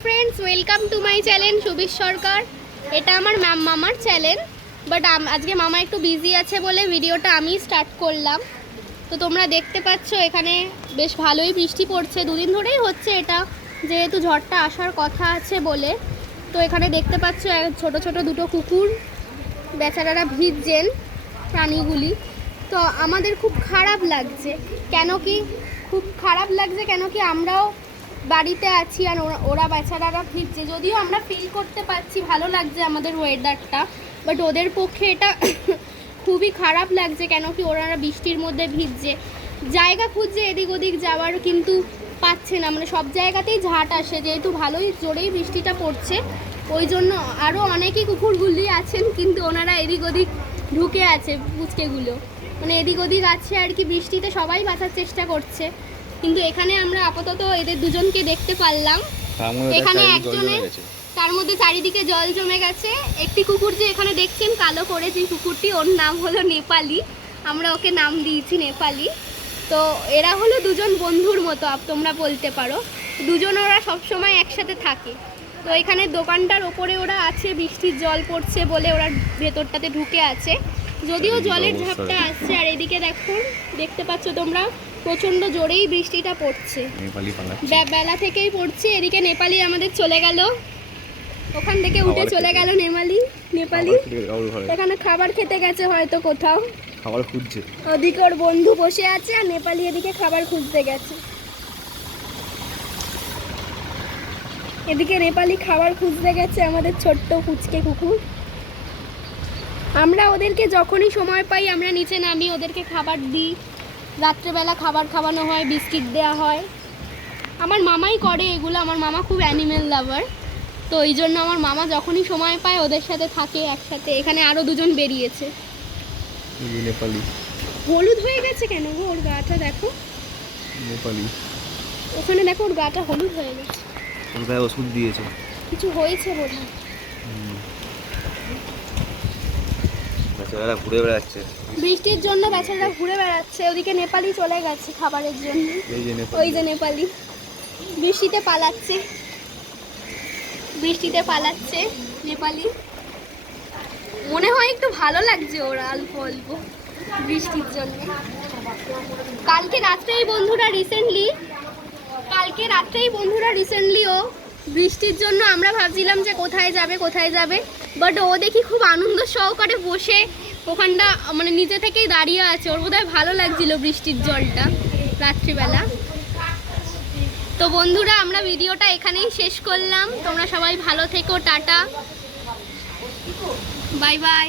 Friends welcome to my channel Subir Sarkar. এটা আমার মামার চ্যানেল, বাট আজকে মামা একটু বিজি আছে বলে ভিডিওটা আমি স্টার্ট করলাম। তো তোমরা দেখতে পাচ্ছ এখানে বেশ ভালোই বৃষ্টি পড়ছে, দুদিন ধরেই হচ্ছে এটা, যেহেতু ঝড়টা আসার কথা আছে বলে। তো এখানে দেখতে পাচ্ছ ছোট ছোট দুটো কুকুর, বেচারারা ভিজছেন প্রাণীগুলি। তো আমাদের খুব খারাপ লাগছে, কেন কি আমরাও বাড়িতে আছি আর ওরা বেচারারা ভিজছে। যদিও আমরা ফিল করতে পারছি ভালো লাগছে আমাদের ওয়েদারটা, বাট ওদের পক্ষে এটা খুবই খারাপ লাগছে, কেন কি ওরা বৃষ্টির মধ্যে ভিজছে, জায়গা খুঁজছে এদিক ওদিক যাওয়ার, কিন্তু পাচ্ছে না। মানে সব জায়গাতেই ঝাঁট আসে, যেহেতু ভালোই জোরেই বৃষ্টিটা পড়ছে, ওই জন্য আরও অনেকেই কুকুরগুলি আছেন, কিন্তু ওনারা এদিক ওদিক ঢুকে আছে, পুচকেগুলো মানে এদিক ওদিক আছে আর কি। বৃষ্টিতে সবাই বাঁচার চেষ্টা করছে, কিন্তু এখানে আমরা আপাতত এদের দুজনকে দেখতে পারলাম। এখানে একজনের, তার মধ্যে চারিদিকে জল জমে গেছে। একটি কুকুর যে এখানে দেখছেন কালো করে, যে কুকুরটি, ওর নাম হলো নেপালি, আমরা ওকে নাম দিয়েছি নেপালি। তো এরা হলো দুজন বন্ধুর মতো তোমরা বলতে পারো, দুজন ওরা সবসময় একসাথে থাকে। তো এখানে দোকানটার ওপরে ওরা আছে, বৃষ্টির জল পড়ছে বলে ওরা ভেতরটাতে ঢুকে আছে, যদিও জলের ঝাপটা আসছে। আর এদিকে দেখতে পাচ্ছ তোমরা প্রচন্ড জোরেই বৃষ্টিটা পড়ছে, বেলা থেকেই পড়ছে। এদিকে নেপালি আমাদের চলে গেল, ওখান থেকে উঠে চলে গেল নেপালি এখানে খাবার খেতে গেছে হয়তো কোথাও, খাবার খুঁজছে। ওদিকে ওর বন্ধু বসে আছে আর নেপালি এদিকে খাবার খুঁজতে গেছে। এদিকে নেপালি খাবার খুঁজতে গেছে, আমাদের ছোট্ট কুচকে কুকুর। আমরা ওদেরকে যখনই সময় পাই আমরা নিচে নামি, ওদেরকে খাবার দিই, রাত্রেবেলা খাবার খাওয়ানো হয়, বিস্কিট দেওয়া হয়। আমার মামাই করে এগুলো, আমার মামা খুব অ্যানিমেল লাভার, তো এই জন্য আমার মামা যখনই সময় পায় ওদের সাথে থাকে একসাথে। এখানে আরও দুজন বেরিয়েছে। নেপালি হলুদ হয়ে গেছে কেন গো? ওর গাটা দেখো, নেপালি ওখানে দেখো ওর গাটা হলুদ হয়ে গেছে, ওর গায়ে ওষুধ দিয়েছে, কিছু হয়েছে বোধহয়। বেচারারা ঘুরে বেড়াচ্ছে বৃষ্টির জন্য, বেচারারা ঘুরে বেড়াচ্ছে। ওদিকে নেপালি চলে গেছে খাবারের জন্য, ওই যে নেপালি বৃষ্টিতে পালাচ্ছে নেপালি। মনে হয় একটু ভালো লাগছে ওরা অল্প অল্প বৃষ্টির জন্য। কালকে রাত্রেই বন্ধুরা রিসেন্টলিও বৃষ্টির জন্য আমরা ভাবছিলাম যে কোথায় যাবে, বাট ও দেখি খুব আনন্দ সহকারে বসে ওখানটা মানে নিজে থেকেই দাঁড়িয়ে আছে। ওর বোধহয় ভালো লাগছিল বৃষ্টির জলটা রাত্রিবেলা। তো বন্ধুরা আমরা ভিডিওটা এখানেই শেষ করলাম, তোমরা সবাই ভালো থেকো, টাটা, বাই বাই।